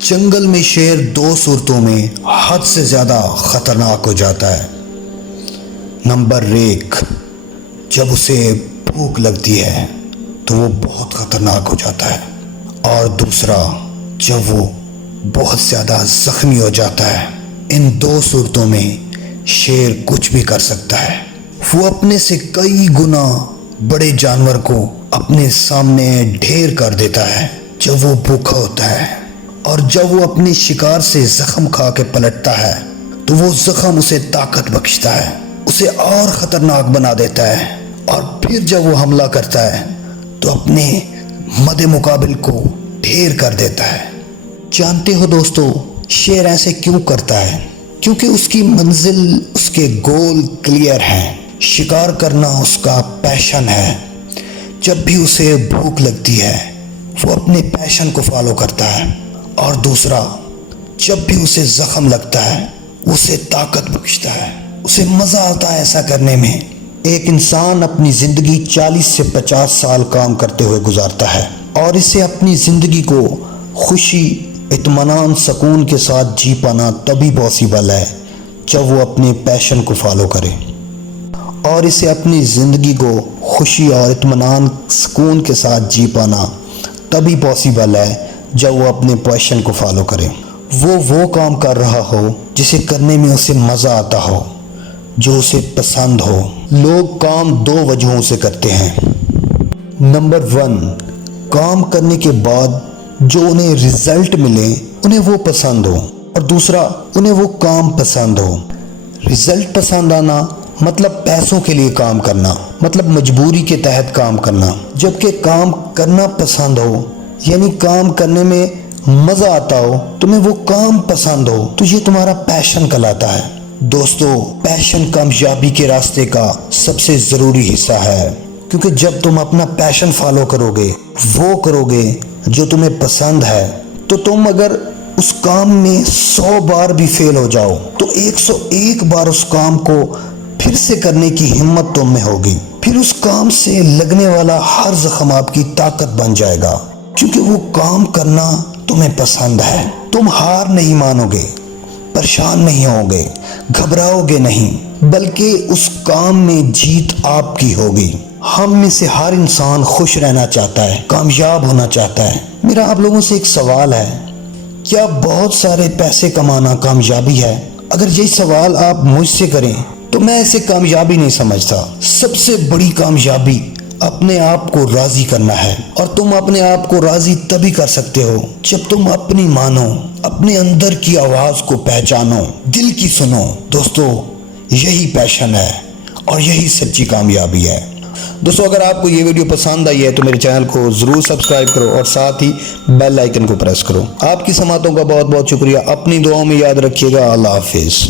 جنگل میں شیر دو صورتوں میں حد سے زیادہ خطرناک ہو جاتا ہے۔ نمبر 1، جب اسے بھوک لگتی ہے تو وہ بہت خطرناک ہو جاتا ہے، اور دوسرا جب وہ بہت زیادہ زخمی ہو جاتا ہے۔ ان دو صورتوں میں شیر کچھ بھی کر سکتا ہے۔ وہ اپنے سے کئی گنا بڑے جانور کو اپنے سامنے ڈھیر کر دیتا ہے جب وہ بھوکا ہوتا ہے، اور جب وہ اپنے شکار سے زخم کھا کے پلٹتا ہے تو وہ زخم اسے طاقت بخشتا ہے، اسے اور خطرناک بنا دیتا ہے، اور پھر جب وہ حملہ کرتا ہے تو اپنے مد مقابل کو ڈھیر کر دیتا ہے۔ جانتے ہو دوستو، شیر ایسے کیوں کرتا ہے؟ کیونکہ اس کی منزل، اس کے گول کلیئر ہیں۔ شکار کرنا اس کا پیشن ہے۔ جب بھی اسے بھوک لگتی ہے وہ اپنے پیشن کو فالو کرتا ہے، اور دوسرا جب بھی اسے زخم لگتا ہے اسے طاقت بخشتا ہے، اسے مزہ آتا ہے ایسا کرنے میں۔ ایک انسان اپنی زندگی 40 سے 50 سال کام کرتے ہوئے گزارتا ہے، اور اسے اپنی زندگی کو خوشی، اطمینان، سکون کے ساتھ جی پانا تبھی پاسبل ہے جب وہ اپنے پیشن کو فالو کرے، اور اسے اپنی زندگی کو خوشی اور اطمینان، سکون کے ساتھ جی پانا تبھی پاسبل ہے جب وہ اپنے پیشن کو فالو کرے۔ وہ کام کر رہا ہو جسے کرنے میں اسے مزہ آتا ہو، جو اسے پسند ہو۔ لوگ کام دو وجہوں سے کرتے ہیں۔ نمبر 1، کام کرنے کے بعد جو انہیں رزلٹ ملے انہیں وہ پسند ہو، اور دوسرا انہیں وہ کام پسند ہو۔ رزلٹ پسند آنا مطلب پیسوں کے لیے کام کرنا، مطلب مجبوری کے تحت کام کرنا، جبکہ کام کرنا پسند ہو یعنی کام کرنے میں مزہ آتا ہو، تمہیں وہ کام پسند ہو تو یہ تمہارا پیشن کہلاتا ہے۔ دوستو، پیشن کامیابی کے راستے کا سب سے ضروری حصہ ہے، کیونکہ جب تم اپنا پیشن فالو کرو گے، وہ کرو گے جو تمہیں پسند ہے، تو تم اگر اس کام میں 100 بار بھی فیل ہو جاؤ تو 101 بار اس کام کو پھر سے کرنے کی ہمت تم میں ہوگی۔ پھر اس کام سے لگنے والا ہر زخم آپ کی طاقت بن جائے گا، کیونکہ وہ کام کرنا تمہیں پسند ہے۔ تم ہار نہیں مانو گے، پریشان نہیں ہوگے، گھبراؤ گے نہیں، بلکہ اس کام میں جیت آپ کی ہوگی۔ ہم میں سے ہر انسان خوش رہنا چاہتا ہے، کامیاب ہونا چاہتا ہے۔ میرا آپ لوگوں سے ایک سوال ہے، کیا بہت سارے پیسے کمانا کامیابی ہے؟ اگر یہ سوال آپ مجھ سے کریں تو میں اسے کامیابی نہیں سمجھتا۔ سب سے بڑی کامیابی اپنے آپ کو راضی کرنا ہے، اور تم اپنے آپ کو راضی تبھی کر سکتے ہو جب تم اپنی مانو، اپنے اندر کی آواز کو پہچانو، دل کی سنو۔ دوستو، یہی پیشن ہے اور یہی سچی کامیابی ہے۔ دوستو، اگر آپ کو یہ ویڈیو پسند آئی ہے تو میرے چینل کو ضرور سبسکرائب کرو، اور ساتھ ہی بیل آئیکن کو پریس کرو۔ آپ کی سماعتوں کا بہت بہت شکریہ۔ اپنی دعاؤں میں یاد رکھیے گا۔ اللہ حافظ۔